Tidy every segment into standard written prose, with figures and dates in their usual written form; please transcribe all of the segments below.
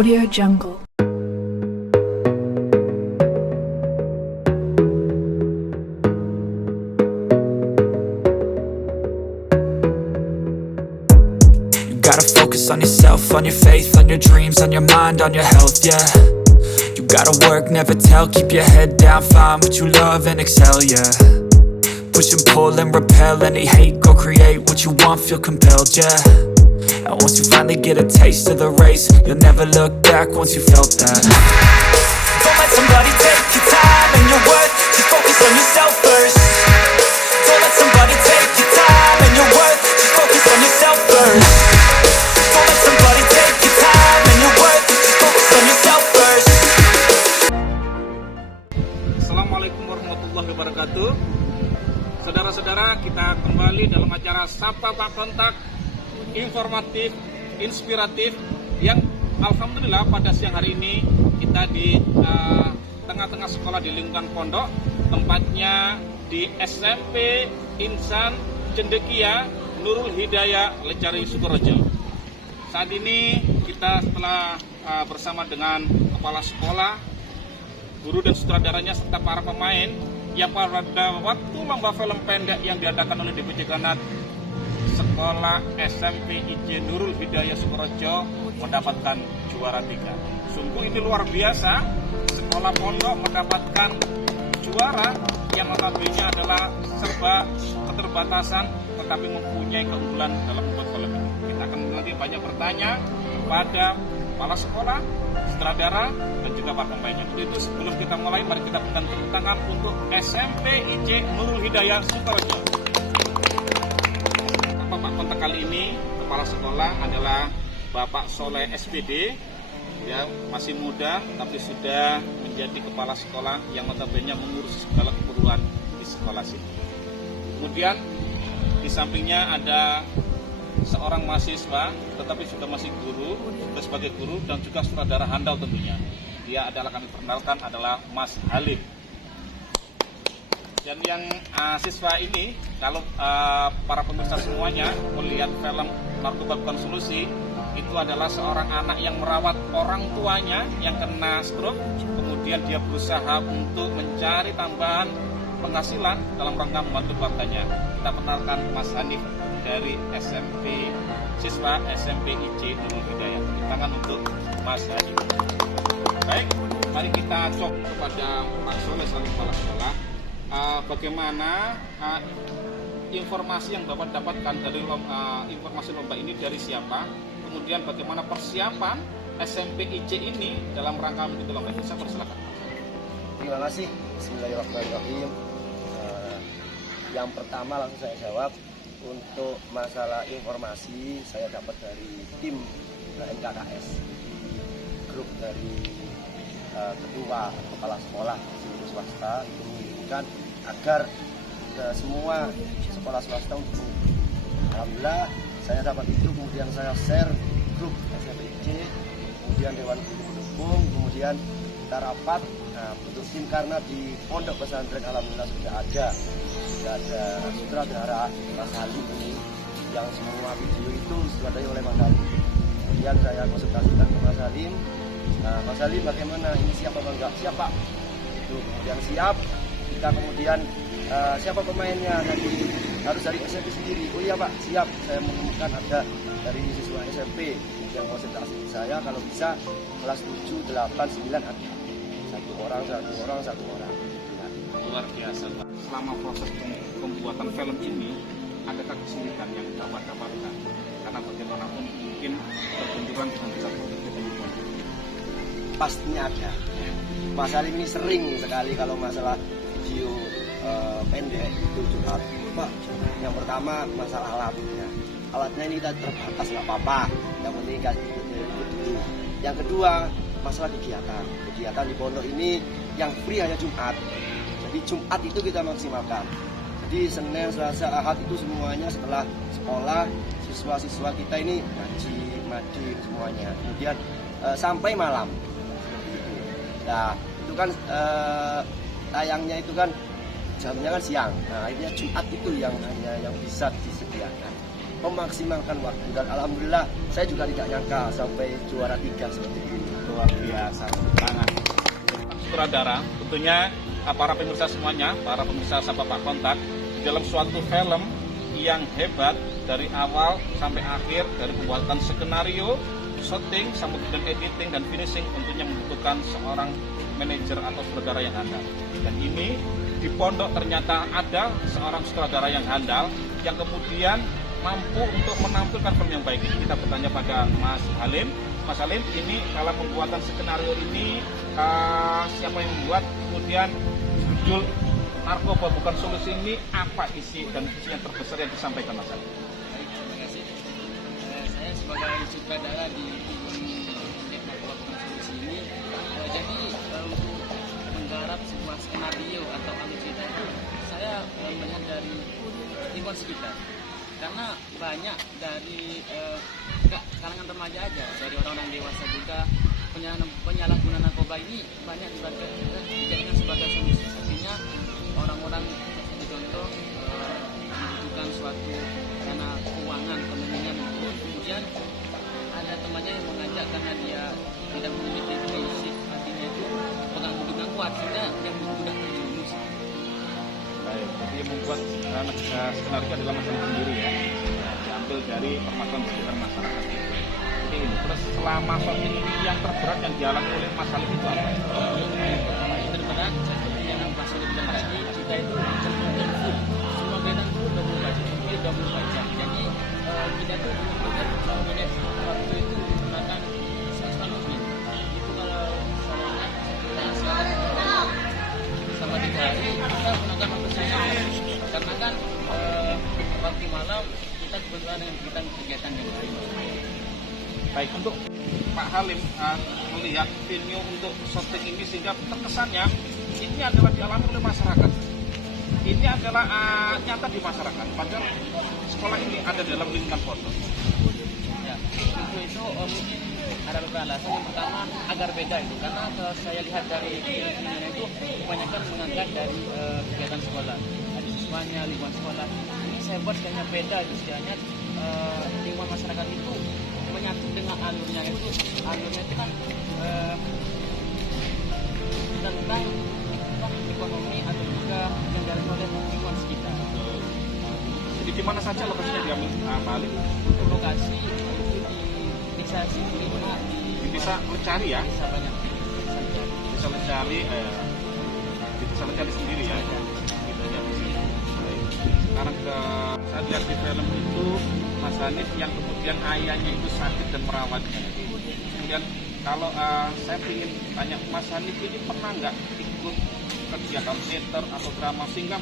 Audio Jungle. Gotta focus on yourself, on your faith, on your dreams, on your mind, on your health, yeah. You gotta work, never tell, keep your head down, find what you love and excel, yeah. Push and pull and repel any hate, go create what you want, feel compelled, yeah. And once you finally get a taste of the race, you'll never look back once you felt that. Don't let somebody take your time and your worth, just focus on yourself first. Don't let somebody take your time and your worth, just focus on yourself first. Don't let somebody take your time and your worth, just focus on yourself first. Assalamualaikum warahmatullahi wabarakatuh. Saudara-saudara, kita kembali dalam acara Sapa Pak Kontak, informatif, inspiratif, yang alhamdulillah pada siang hari ini kita di tengah-tengah sekolah di lingkungan pondok, tempatnya di SMP Insan Cendekia Nurul Hidayah Lecari Sukorejo. Saat ini kita setelah bersama dengan kepala sekolah, guru dan sutradaranya serta para pemain yang pada waktu lomba film pendek yang diadakan oleh DPC Kanat Sekolah SMP IC Nurul Hidayah Sukorejo mendapatkan juara 3. Sungguh ini luar biasa, sekolah pondok mendapatkan juara yang notabene adalah serba keterbatasan tetapi mempunyai keunggulan dalam membuat film ini. Kita akan nanti banyak bertanya kepada kepala sekolah, sutradara, dan juga para pemainnya. Untuk itu sebelum kita mulai, mari kita berikan tepuk tangan untuk SMP IC Nurul Hidayah Sukorejo. Bapak kontak kali ini, kepala sekolah adalah Bapak Soleh SPD, ya, masih muda tapi sudah menjadi kepala sekolah yang notabene mengurus segala keperluan di sekolah sini. Kemudian di sampingnya ada seorang mahasiswa tetapi sudah masih guru, sudah sebagai guru dan juga sutradara handal tentunya. Dia adalah, kami perkenalkan, adalah Mas Halim. Dan yang siswa ini, kalau para pemirsa semuanya melihat film Narkoba Bukan Solusi, itu adalah seorang anak yang merawat orang tuanya yang kena stroke, kemudian dia berusaha untuk mencari tambahan penghasilan dalam rangka membantu keluarganya. Kita kenalkan Mas Hanif dari SMP, siswa SMP IC Nurul Hidayah. Tepuk tangan untuk Mas Hanif. Baik, mari kita cok kepada Pak Soleh selaku kepala sekolah. Bagaimana informasi yang Bapak dapatkan dari informasi lomba ini dari siapa? Kemudian bagaimana persiapan SMP IC ini dalam rangka mengikuti lomba ini? Saya persilakan. Terima kasih. Bismillahirrahmanirrahim. Yang pertama langsung saya jawab. Untuk masalah informasi saya dapat dari tim NKKS, grup dari kedua kepala sekolah seluruh swasta itu menginginkan agar semua sekolah swasta untuk alhamdulillah saya dapat itu, kemudian saya share grup SMPIC, kemudian Dewan Guru mendukung, kemudian kita rapat bentuk tim karena di pondok pesantren alhamdulillah sudah ada sutradara Mas Halim ini yang semua video itu disutradarai oleh Mas Halim. Kemudian saya konsultasikan ke Mas Halim. Mas Halim bagaimana, ini siap apa enggak? Siap Pak. Itu kemudian siap. Kita kemudian siapa pemainnya, nanti harus dari SMP sendiri. Oh iya Pak, siap. Saya menemukan ada dari siswa SMP yang konsultasi saya, kalau bisa kelas 7, 8, 9 ada. Satu orang. Luar biasa. Selama proses pembuatan film ini, adakah kesulitan yang Bapak dapatkan? Karena bagaimanapun mungkin berbenturan dengan satu kehidupan. Pastinya ada. Mas Halim ini sering sekali kalau masalah video pendek itu curhat. Pak, yang pertama masalah alatnya. Alatnya ini kita terbatas, nggak apa-apa. Yang penting kasih ikut dulu. Yang kedua masalah kegiatan. Kegiatan di pondok ini yang free hanya Jumat. Jadi Jumat itu kita maksimalkan. Jadi Senin, Selasa, Ahad itu semuanya setelah sekolah siswa-siswa kita ini ngaji semuanya. Kemudian sampai malam. Nah itu kan tayangnya itu kan jamnya kan siang. Nah akhirnya Jumat itu yang bisa disediakan. Memaksimalkan waktu, dan alhamdulillah saya juga tidak nyangka sampai juara 3 seperti ini. luar biasa. Tangan. Sutradara, tentunya para pemirsa semuanya, para pemirsa Sapa Pak Kontak, dalam suatu film yang hebat dari awal sampai akhir, dari pembuatan skenario, shooting, sampai kemudian editing dan finishing, tentunya membutuhkan seorang manajer atau sutradara yang handal. Dan ini di Pondok ternyata ada seorang sutradara yang handal yang kemudian mampu untuk menampilkan film yang baik. Kita bertanya pada Mas Halim. Mas Halim, ini dalam pembuatan skenario ini siapa yang membuat? Kemudian judul Narkoba Bukan Solusi ini apa isi dan visi yang terbesar yang disampaikan Mas Halim? Baik, terima kasih. Saya sebagai sutradara di film Narkoba Bukan Solusi ini, jadi untuk menggarap sebuah skenario atau alur cerita itu, saya melihat dari lingkungan sekitar. Karena banyak dari kalangan remaja aja, dari orang-orang dewasa juga penyalahgunaan narkoba ini banyak dijadikan sebagai solusi. Artinya orang-orang seperti contoh membutuhkan suatu dana keuangan kemenangan, kemudian ada temannya yang mengajak karena dia tidak memiliki fisik, artinya itu pegang hubungan kuat sehingga dia mudah terjerumus. Baik, jadi yang membuat skenario adalah masalah sendiri ya, diambil dari permasalahan sekitar masyarakat. Jadi ini terus selama syuting ini yang terberat yang dialami oleh Mas Halim itu apa? Yang terberat seperti yang Mas Halim bilang tadi, kita itu semua kegiatan itu 24 jam. Jadi kita tuh menit waktu itu menggunakan selalu itu kalau sama 3 hari kita gunakan waktu sehari, karena kan waktu malam kita kebetulan dengan kegiatan yang lain. Baik, untuk Pak Halim melihat venue untuk syuting ini sehingga terkesannya ini adalah dialami oleh masyarakat. Ini adalah nyata di masyarakat. Padahal sekolah ini ada dalam lingkungan pondok. Ya, itu mungkin ada beberapa alasan. Yang pertama agar beda itu, karena saya lihat dari film-filmnya itu kebanyakan mengangkat dari kegiatan sekolah, ada siswanya, lingkungan sekolah. Ini saya buat kayaknya beda, istilahnya lingkungan masyarakat itu menyatu dengan alurnya itu kan tentang ekonomi atau juga yang dari oleh lingkungan sekitar. Jadi di mana saja lokasinya diambil Pak Halim? Lokasi itu di desa Sipurima, Di desa Lecari ya? desa banyak Desa Lecari, di desa Lecari sendiri ya? Gitu ya. Baik. Sekarang saya lihat di film itu Mas Hanif yang kemudian ayahnya itu sakit dan merawatnya. Kemudian kalau saya ingin tanya Mas Hanif ini pernah nggak ikut kegiatan teater atau drama sehingga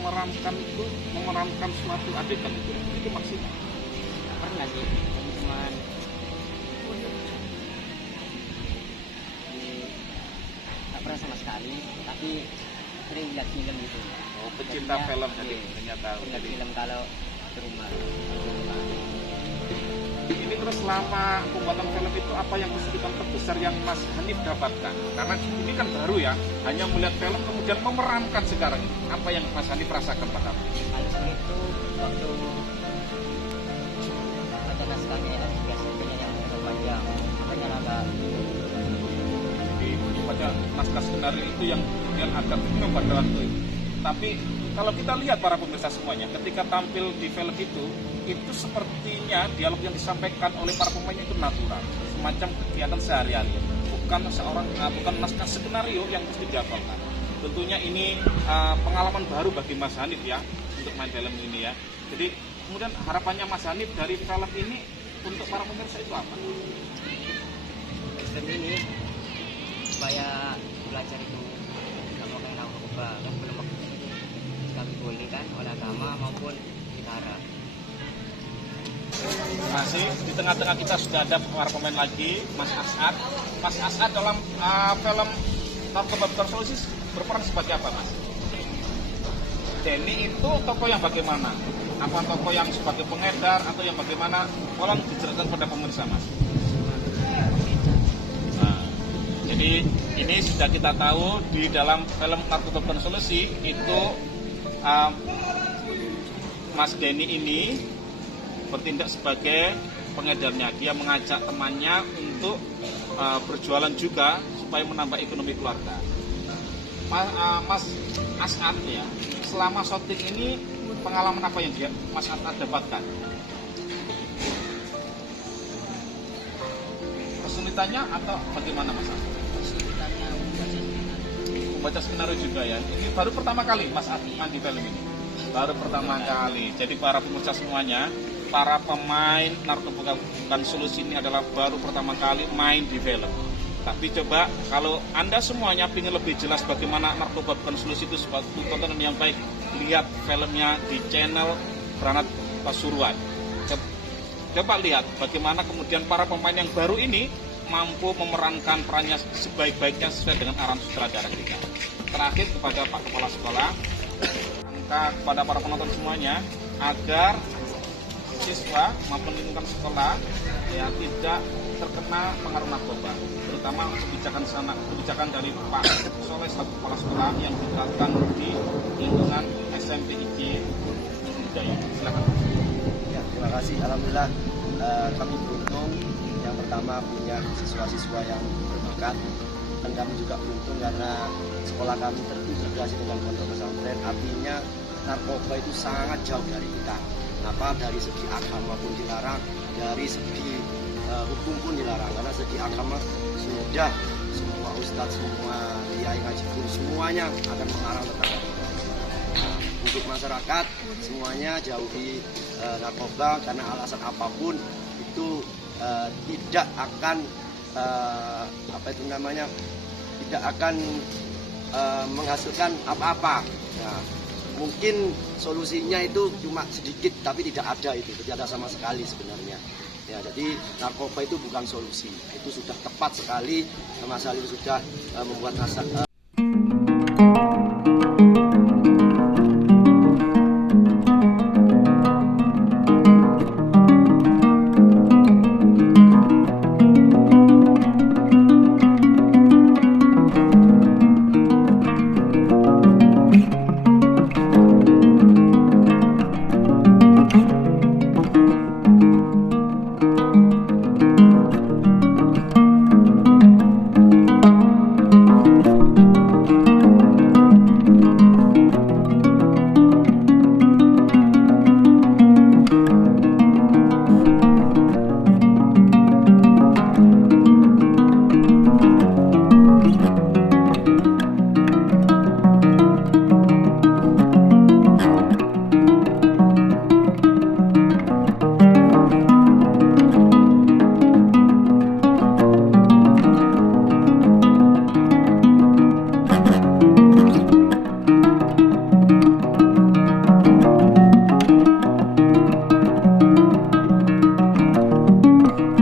memerankan suatu adegan itu maksimal? pernah sih, teman-teman nggak pernah sama sekali, tapi sering lihat film gitu. Oh, pecinta film jadi ternyata. Lihat film kalau di rumah. Ini terus selama pembuatan film itu apa yang kesulitan terbesar yang Mas Hanif dapatkan? Karena ini kan baru ya, hanya melihat film kemudian memerankan sekarang ini. Apa yang Mas Hanif rasakan pada Kalau itu waktu baca naskahnya biasanya yang panjang, makanya agak di pada naskah skenario itu yang kemudian agak bingung pada waktu itu. Tapi kalau kita lihat para pemirsa semuanya, ketika tampil di film itu sepertinya dialog yang disampaikan oleh para pemain itu natural, semacam kegiatan sehari-hari, bukan naskah skenario yang mesti dihafalkan. Tentunya ini pengalaman baru bagi Mas Hanif ya untuk main film ini ya. Jadi kemudian harapannya Mas Hanif dari film ini untuk para pemirsa itu apa? film ini supaya belajar itu nggak mau kena narkoba, kan belum kami boleh kan oleh agama maupun negara. Masih di tengah-tengah kita sudah ada para pemain lagi, Mas As'ad. Mas As'ad dalam film Narkoba Bukan Solusi berperan sebagai apa, Mas? Denny itu tokoh yang bagaimana? Apa tokoh yang sebagai pengedar atau yang bagaimana? Tolong diceritakan pada pemirsa, Mas. Nah, jadi ini sudah kita tahu di dalam film Narkoba Bukan Solusi itu Mas Denny ini bertindak sebagai pengedarnya. Dia mengajak temannya untuk berjualan juga supaya menambah ekonomi keluarga. Mas As'ad ya, selama syuting ini pengalaman apa yang Mas As'ad dapatkan? Kesulitannya atau bagaimana Mas As'ad? Kesulitannya Membaca skenario juga ya. Ini baru pertama kali Mas As'ad main di film ini. Baru pertama kali. Jadi para pemirsa semuanya, para pemain Narkoba Bukan Solusi ini adalah baru pertama kali main di film. Tapi coba kalau Anda semuanya ingin lebih jelas bagaimana Narkoba Bukan Solusi itu sebuah tontonan yang baik, lihat filmnya di channel Branat Pasuruan. Coba lihat bagaimana kemudian para pemain yang baru ini mampu memerankan perannya sebaik-baiknya sesuai dengan arahan sutradara kita. Terakhir kepada Pak Kepala Sekolah, kepada para penonton semuanya, agar siswa maupun lingkungan sekolah ya tidak terkena pengaruh narkoba, terutama kebijakan dari Pak Soleh selaku kepala sekolah yang diterapkan di lingkungan SMP IJ Jaya. Silakan. Ya, terima kasih. Alhamdulillah kami beruntung yang pertama punya siswa-siswa yang berbakat, dan kami juga beruntung karena sekolah kami terintegrasi dengan pondok pesantren. Artinya narkoba itu sangat jauh dari kita. Kenapa? Dari segi agama pun dilarang, dari segi hukum pun dilarang, karena segi agama sudah semua ustadz, semua kiai ngaji pun semuanya akan melarang tentang narkoba. Nah, untuk masyarakat semuanya jauhi narkoba, karena alasan apapun itu tidak akan tidak akan menghasilkan apa-apa. Nah, mungkin solusinya itu cuma sedikit, tapi tidak ada, itu tidak ada sama sekali sebenarnya. Ya, jadi narkoba itu bukan solusi, itu sudah tepat sekali Mas Salim sudah membuat